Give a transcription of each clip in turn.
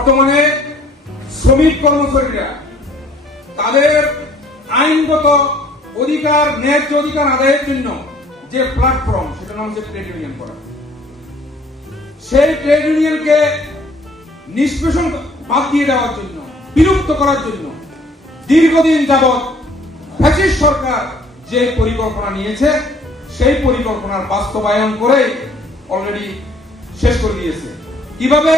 বর্তমানে শ্রমিক কর্মচারীরা তাদের আইনগত অধিকার, ন্যায্য অধিকার আদায়ের জন্য যে প্ল্যাটফর্ম, সেটা নাম হচ্ছে ট্রেড ইউনিয়ন করা। সেই ট্রেড ইউনিয়নকে নিষ্পেষণ বাদ দিয়ে দেওয়ার জন্য, বিলুপ্ত করার জন্য দীর্ঘদিন যাবৎ ফ্যাসিস্ট সরকার যে পরিকল্পনা নিয়েছে, সেই পরিকল্পনার বাস্তবায়ন করে অলরেডি শেষ করে দিয়েছে। কিভাবে?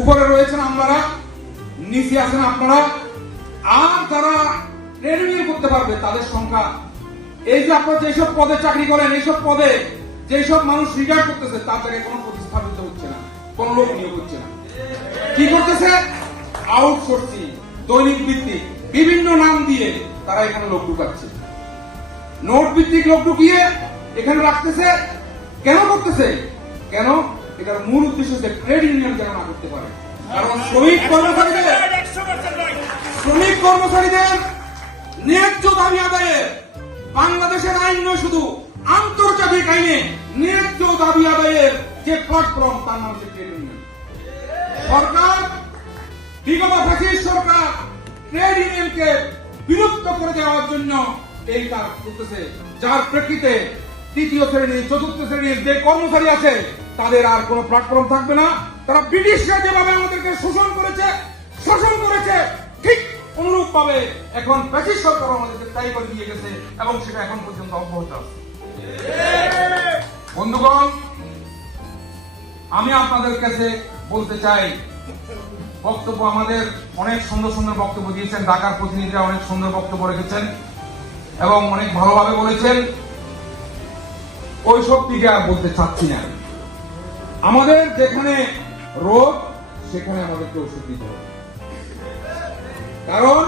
উপরে রয়েছেন আপনারা, নিচে আছেন আপনারা, আর যারা ট্রেড ইউনিয়ন করতে পারবে তাদের সংখ্যা, এই যে আপনারা যেসব পদে চাকরি করেন, এইসব পদে যেসব মানুষ রিটায়ার করতেছে তার জায়গায় কোনো প্রতিস্থাপিত হচ্ছে না, কোন লোক নিয়োগ হচ্ছে না। কি করতেছে? আউটসোর্সিং, দৈনিক ভিত্তিক বিভিন্ন নাম দিয়ে তারা এখানে লোক ঢুকাচ্ছে, নোট ভিত্তিক লোক ঢুকিয়ে এখানে রাখতেছে। কেন করতেছে? কেন? এটার মূল উদ্দেশ্য হচ্ছে ট্রেড ইউনিয়ন যেন না করতে পারে। কারণ শ্রমিক কর্মচারীদের ন্যায্য দাবি আদায়ে বাংলাদেশের আইন নয়, শুধু আন্তর্জাতিক আইনে ন্যায্য দাবি আদায়ের যে প্ল্যাটফর্ম, তার নাম হচ্ছে ট্রেড ইউনিয়ন। সরকার, বিগত ফ্যাসিস্ট সরকার ট্রেড ইউনিয়নকে বিলুপ্ত করে দেওয়ার জন্য এই কাজ করতেছে, যার প্রেক্ষিতে তৃতীয় শ্রেণী, চতুর্থ শ্রেণীর যে কর্মচারী আছে তাদের আর কোনো প্ল্যাটফর্ম থাকবে না। তারা ব্রিটিশরা যেভাবে আমাদেরকে শোষণ করেছে, ঠিক অনুরূপ ভাবে এখন ফ্যাসিস্ট সরকার আমাদেরকে তাই করে দিয়ে গেছে, এবং সেটা এখন পর্যন্ত অব্যাহত আছে। বন্ধুগণ, আমি আপনাদের কাছে বলতে চাই, বক্তব্য আমাদের অনেক সুন্দর সুন্দর বক্তব্য দিয়েছেন, ঢাকার প্রতিনিধিরা অনেক সুন্দর বক্তব্য রেখেছেন এবং অনেক ভালোভাবে বলেছেন। ওইসব দিকে আর বলতে চাচ্ছি না। আমাদের যেখানে রোগ, সেখানে আমাদেরকে ওষুধ দিতে হবে। কারণ